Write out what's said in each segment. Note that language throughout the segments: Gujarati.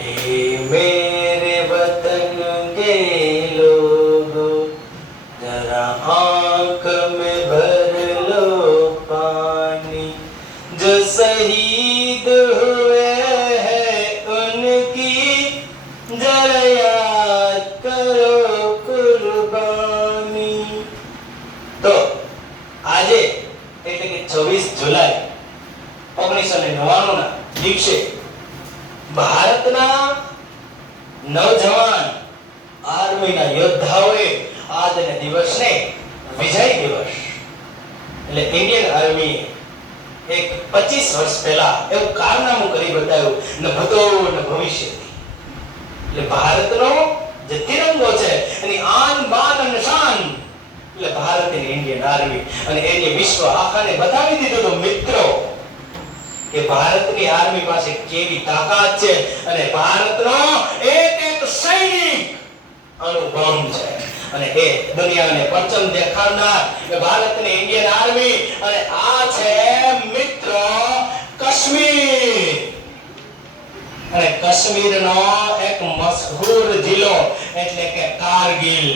ए मेरे वतन के लोगों, जरा आंख में भर लो पानी। जो शहीद हुए हैं उनकी जरा याद करो कुर्बानी। तो આજે એટલે કે 26 જુલાઈ 1999 ના દિવસે ભારતના નવજવાન આર્મીના યોદ્ધાઓએ આજના દિવસને વિજય દિવસ એટલે ઇન્ડિયન આર્મી એક 25 વર્ષ પહેલા એવું કારનામું કરી બતાવ્યું ન ભૂતો ન ભવિષ્યથી। એટલે ભારતનો જે તિરંગો છે એની આન બાન અને શાન એટલે ભારતની ઇન્ડિયન આર્મી અને એને વિશ્વ આખાને બતાવી દીધું તો મિત્રો કે ભારતની આર્મી પાસે કેવી તાકાત છે અને ભારતનો એક એક સૈનિક અણુબોમ્બ છે અને એ દુનિયાને પરચમ દેખાડનાર એ ભારતની ઇન્ડિયન આર્મી અને આ છે મિત્રો કાશ્મીર। અને કાશ્મીરનો એક મશહૂર જિલ્લો એટલે કે કારગિલ।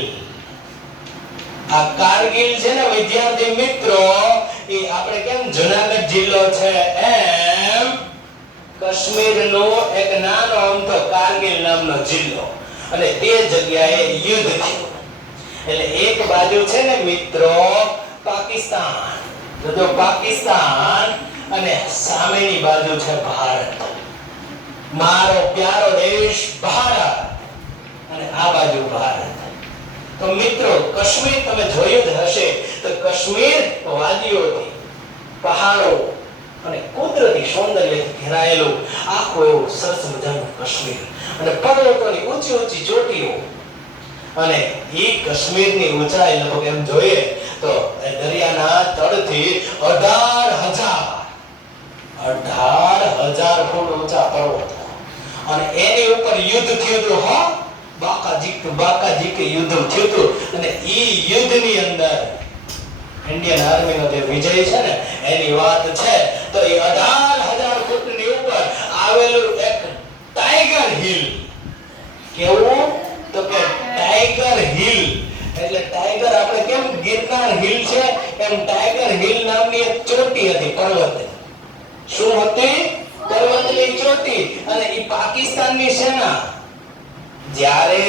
આ કારગિલ છે ને વિદ્યાર્થી મિત્રો એ આપણે કેમ જૂનાગઢ જિલ્લો છે એમ કાશ્મીરનો એક નાનો અમથો કારગિલ નામનો જિલ્લો અને તે જગ્યાએ યુદ્ધ થયું। એટલે એક બાજુ છે ને મિત્રો પાકિસ્તાન, જો પાકિસ્તાન અને સામેની બાજુ છે ભારત, મારો પ્યારો દેશ ભારત અને આ બાજુ ભારત। તો મિત્રો કાશ્મીર તમે જોયું જ હશે તો કાશ્મીર વાદીઓથી, પહાડો અને કુદરતી સૌંદર્યથી ઘેરાયેલું આખું એવું સરસ મજાનું કાશ્મીર અને પર્વતોની ઊંચી ઊંચી ચોટીઓ અને એ કાશ્મીરની ઊંચાઈ લગભગ એમ જોઈએ તો દરિયાના તળથી 18,000 ફૂટ ઊંચા પર્વતો અને એની ઉપર યુદ્ધ થયું હતું। હા, બાકાજી કે યુદ્ધ થયું હતું અને ઈ યુદ્ધની અંદર ઇન્ડિયન આર્મીનો જે વિજય છે ને એની વાત છે તો એ 18,000 ફૂટની ઉપર આવેલું એક ટાઈગર હિલ। કેવું તો કે ટાઈગર હિલ એટલે ટાઈગર આપણે કેમ ગિરનાર હિલ છે એમ ટાઈગર હિલ નામની એક ચોટી હતી પર્વત। શું હતી? પર્વતની ચોટી। અને એ પાકિસ્તાનની સેના જ્યારે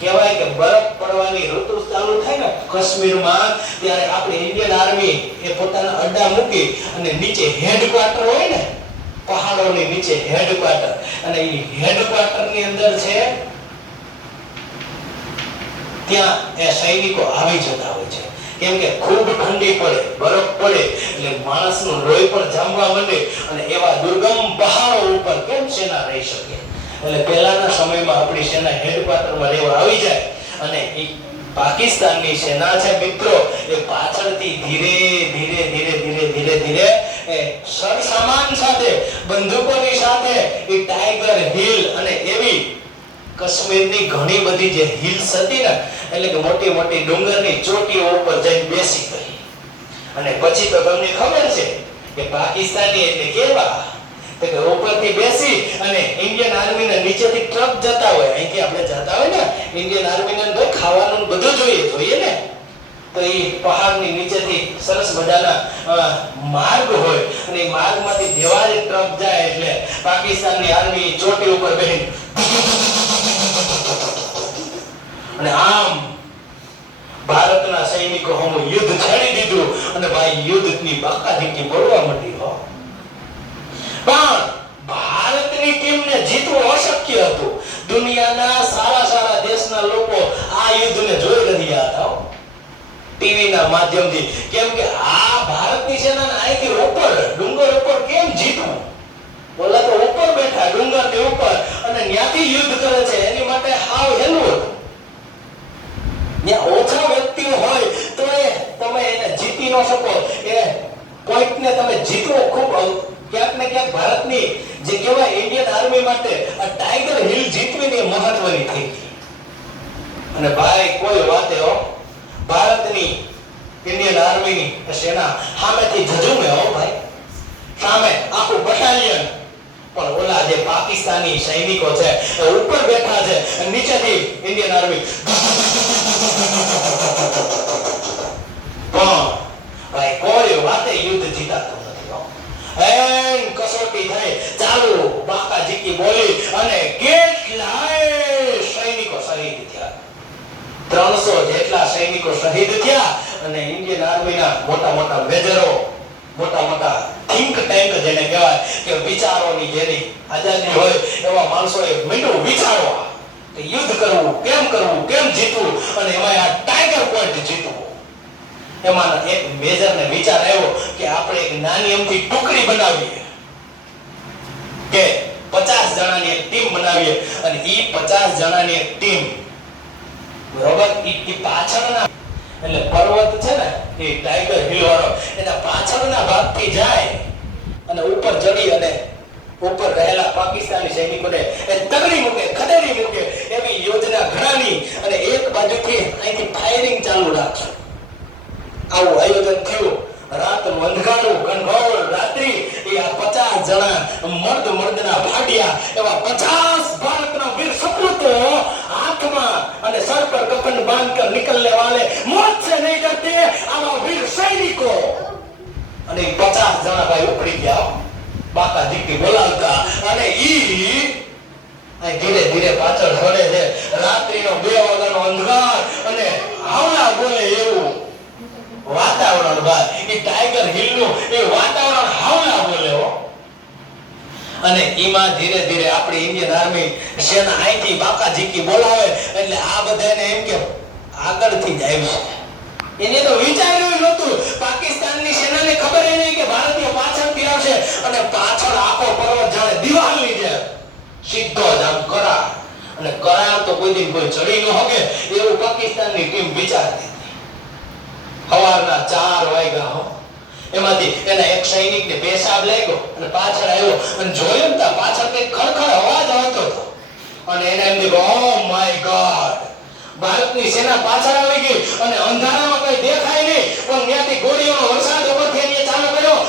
કહેવાય કે બરફ પડવાની ઋતુ ચાલુ થાય ને કાશ્મીરમાં ત્યારે આપણી ઇન્ડિયન આર્મી એ પોતાના અડ્ડા મૂકી અને નીચે હેડક્વાર્ટર હોય ને પહાડોની નીચે હેડક્વાર્ટર અને એ હેડક્વાર્ટરની અંદર છે ત્યાં એ સૈનિકો આવી જતા હોય છે કેમ કે ખૂબ ઠંડી પડે, બરફ પડે એટલે માણસનું લોહી પણ જામવા માંડે અને એવા દુર્ગમ પહાડો ઉપર કેમ સેના રહી શકે। એટલે પહેલાના સમયમાં આપણી સેના હેડક્વાર્ટરમાં રહેવા આવી જાય અને એ પાકિસ્તાનની સેના છે મિત્રો એ પાછળથી ધીરે ધીરે એ સરસામાન સાથે બંદૂકોની સાથે એ ટાઈગર હિલ અને એવી કાશ્મીરની ઘણી બધી જે હિલ્સ હતી ને એટલે કે મોટી મોટી ડુંગરની ચોટીઓ ઉપર જઈને બેસી ગઈ અને પછી તો તમને ખબર છે કે પાકિસ્તાની એટલે કેવા તો કે ઉપરથી બેસી અને ઇન્ડિયન આર્મીના નીચેથી ટ્રક જતા હોય અહીંથી આપણે જતા હોય ને ઇન્ડિયન આર્મીને તો ખાવાનું બધું જોઈએ ને તો એ પહાડની નીચેથી સરસ મજાના માર્ગ હોય અને એ માર્ગમાંથી જેવા જ ટ્રક જાય એટલે પાકિસ્તાનની આર્મી ચોટી ઉપર બેસી અને આમ ભારતના સૈનિકો હમ યુદ્ધ છેડી દીધું અને ભાઈ યુદ્ધની બાકાજીકી બોલવા માંડી હો। પણ ભારતની ટીમને જીતવું અશક્ય હતું। દુનિયાના સારા દેશના લોકો આ યુદ્ધને જોઈ રહ્યા હતા ટીવીના માધ્યમથી કેમ કે આ ભારતની સેનાને અહીંથી ઉપર ડુંગર ઉપર કેમ જીતવું? બોલા તો ઉપર બેઠા ડુંગરની ઉપર અને ત્યાંથી યુદ્ધ કરે છે એની માટે હાવ હેલું હતું। ત્યાં ઓછા વ્યક્તિઓ હોય તો તમે એને જીતી ન શકો। એ પોઈન્ટને તમે જીતવો ખૂબ ક્યાંક ને ક્યાંક ભારતની જે કહેવાય ઇન્ડિયન આર્મી માટે આ ટાઈગર હિલ જીતવીની મહત્વની થઈ ગઈ। અને ભાઈ કોઈ વાતે ભારતની ઇન્ડિયન આર્મીની સેના સામેથી જજુમે હો ભાઈ, સામે આખું બટાલિયન પણ ઓલા જે પાકિસ્તાની સૈનિકો છે એ ઉપર બેઠા છે, નીચેથી ઇન્ડિયન આર્મી પણ ભાઈ કોઈ વાતે યુદ્ધ જીતાતું નથી હો. એન કસોટી થઈ ચાલુ બાકા જીકી બોલી અને કેટલાય સૈનિકો શહીદ થયા. 300 જેટલા સૈનિકો શહીદ થયા અને ઇન્ડિયન આર્મીના મોટા મોટા મેજરો, મોટા મોટા થિંક ટેન્ક જેને કહેવાય કે વિચારોની જેની આઝાદી હોય એવા માણસોએ મીંડું વિચારવા કે યુદ્ધ કરવું, કેમ જીતવું અને એમાં આ ટાઈગર પોઈન્ટ જીતવું. એમાં એક મેજરને વિચાર આવ્યો કે આપણે એક નાની અમથી ટુકડી બનાવીએ, કે 50 જણાની એક ટીમ બનાવીએ અને ઈ 50 જણાની એક ટીમ બરોબર ઈ પાછળના એટલે પર્વત છે ને એ ટાઈગર હિલ વાળો એના પાછળના ભાગથી જાય અને ઉપર ચડી અને ઉપર રહેલા પાકિસ્તાની સૈનિકોને એ તગડી મૂકે, ખદેડી મૂકે એવી યોજના ઘડાની અને એક બાજુથી અહીંથી ફાયરિંગ ચાલુ રાખે. આવું આયોજન થયું. રાતનું અંધકારું, ઘનઘોર રાત્રિ. એ આ 50 જણા મર્દના ભાડિયા એવા 50 ભારતના વીર સપૂતો હાથમાં અને સર પર કફન બાંધકર નિકલને વાલે મौत से नहीं डरते આવા વીર સૈનિકો. અને 50 જણા ભાઈ ઉપડી ગયા બાકા દીકરી બોલાવતા અને ઈ અહીં ધીરે ધીરે પાછળ છોડે છે. રાત્રિનો 2 વાગ્યાનો અંધકાર અને હાવલા બોલે એવું વાતાવરણ ભાઈ એ ટાઈગર હિલનું એ વાતાવરણ હાવલા બોલે હો. અને ઈમાં ધીરે ધીરે આપણી ઇન્ડિયન આર્મી સેના અહીંથી બાકા જીકી બોલાવે એટલે આ બધાને એમ કે આગળથી જ આવી છે. એને તો વિચાર્યું નહોતું. પાકિસ્તાનની સેનાને ખબર એ નહીં કે ભારતીય પાછળથી આવશે અને પાછળ આખો પર્વત જાણે દિવાલની જેમ સીધો જ આમ કરાર અને કરાર તો કોઈ દિન કોઈ ચડી ન શકે એવું પાકિસ્તાનની ટીમ વિચારતી. સવારના 4 વાગ્યા હો. એમાંથી એના એક સૈનિકને પેશાબ લાગ્યો અને પાછળ આવ્યો અને જોયું ને પાછળ કઈ ખડખડ અવાજ આવતો હતો અને એને એમ કીધું ઓ માય ગોડ, ભારતની સેના પાછળ આવી ગઈ અને અંધારામાં કઈ દેખાય નહીં પણ ત્યાંથી ગોળીઓનો વરસાદ ઉપરથી એને ચાલુ કર્યો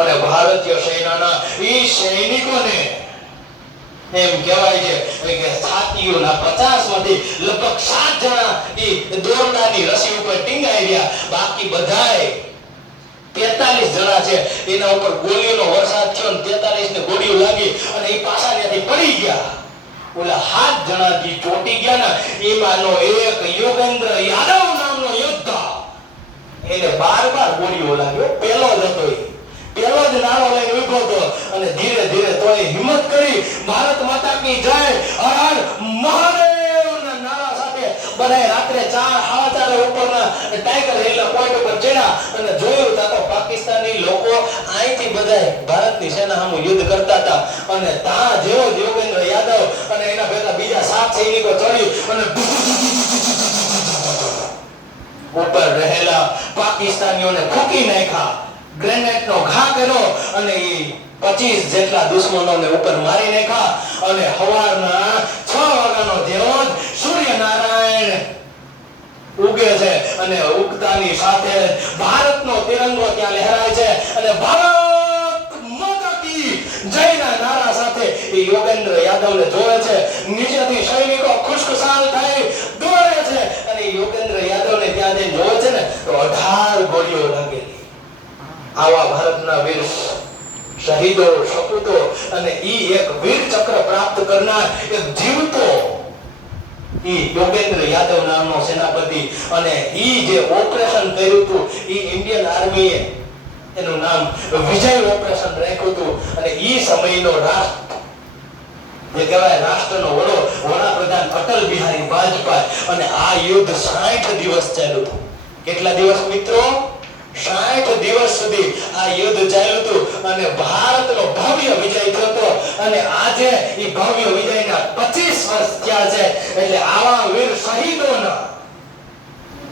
અને ભારતીય સેનાના ઈ સૈનિકોને એમ કહેવાય છે કે સાથીઓના 50 માંથી લગભગ 7 જણા ઈ દોરડાની રસી ઉપર ટીંગાઈ ગયા. બાકી બધાય 43 જણા છે એના ઉપર ગોળીઓનો વરસાદ થયો અને 43 ને ગોળીઓ લાગી અને એ પાછા ત્યાંથી પડી ગયા. ઓલા 7 જણા જે ચોટી ગયા ને એમાંનો એક યોગેન્દ્ર યાદવ નામનો યોદ્ધા એને 12 ગોળીઓ લાગ્યો. પેલો જ હતો પેલો જ નારો લઈને ઉભો હતો અને ધીરે ધીરે તોય હિંમત કરી ભારત માતા કી જય હર હર મહાદેવના નારા સાથે બધાએ રાત્રે 4:30 ઉપરના ટાઈગર હિલના પોઈન્ટ ઉપર ચડ્યા અને જોયું તો પાકિસ્તાની લોકો અહીંથી બધાએ ભારતની સેના સામે યુદ્ધ કરતા હતા અને તા જેવો યોગેન્દ્ર યાદવ અને એના ભેગા બીજા 7 સૈનિકો ચડી અને ઉપર રહેલા પાકિસ્તાનીઓને ફૂંકી નાખ્યા. ગ્રેનેડનો ઘા કર્યો અને એ 25 જેટલા દુશ્મનોને ઉપર મારી નાખ્યા અને સવારના 6 વાગ્યાનો જેવો જ સૂર્યનારાયણ ઉગે છે અને ઉગતાની સાથે ભારતનો તિરંગો ત્યાં લહેરાય છે અને ભારત માતા કી જયના નારા સાથે એ યોગેન્દ્ર યાદવને જોવે છે. નીચેથી સૈનિકો ખુશખુશાલ થઈ દોડે છે અને યોગેન્દ્ર યાદવને ત્યાં જઈને જોવે છે ને તો 18 ગોળીઓ લાગેલી. આવા ભારતના વીર શહીદો, સપૂતો અને ઈ એક વીર ચક્ર પ્રાપ્ત કરનાર એક જીવતો ઈ યોગેન્દ્ર યાદવ નામનો સેનાપતિ અને ઈ જે ઓપરેશન કર્યું હતું ઈ ઇન્ડિયન આર્મીએ એનું નામ વિજય ઓપરેશન રાખ્યું હતું અને ઈ સમયનો રાષ્ટ્ર જે કહેવાય રાષ્ટ્રનો વડાપ્રધાન અટલ બિહારી વાજપેયી અને આ યુદ્ધ 60 દિવસ ચાલ્યું હતું. કેટલા દિવસ મિત્રો? 60 દિવસ સુધી આ યુદ્ધ ચાલ્યું હતું અને ભારતનો ભવ્ય વિજય થયો અને આજે એ ભવ્ય વિજયના 25 વર્ષ થયા છે. એટલે આવા વીર શહીદોના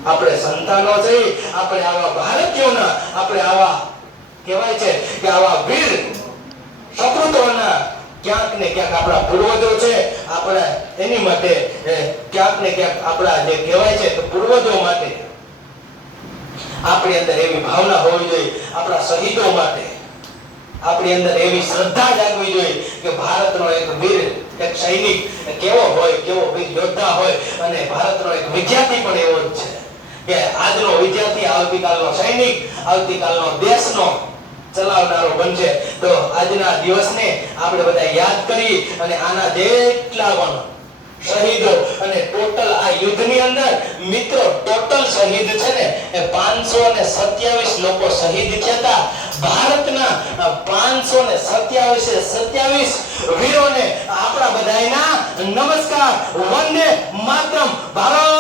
આપણે સંતાનો છે, આપણે આવા ભારતીયોના, આપણે આવા કહેવાય છે કે આવા વીર સપૂતોના ક્યાંક ને ક્યાંક આપણા પૂર્વજો છે. આપણે એની માટે ક્યાંક ને ક્યાંક આપણા જે કહેવાય છે કે પૂર્વજો માટે આપણી અંદર એવી ભાવના હોવી જોઈએ આપણા શહીદો માટે આપણી અંદર એવી શ્રદ્ધા જાગવી જોઈએ કે ભારતનો એક વીર, એક સૈનિક કેવો હોય, કેવો વીર યોદ્ધા હોય, અને ભારતનો એક વિદ્યાર્થી પણ એવો જ છે કે આજનો વિદ્યાર્થી આવતીકાલનો સૈનિક, આવતીકાલનો દેશનો ચલાવનારો બનશે. તો આજના દિવસને આપણે બધા યાદ કરી અને આના જેટલા પણ શહીદો અને ટોટલ આ યુદ્ધની અંદર મિત્રો ટોટલ શહીદ છે ને એ 527 લોકો શહીદ થયા. ભારતના 527 વીરોને આપણા બધાના નમસ્કાર. વંદે માતરમ. ભારત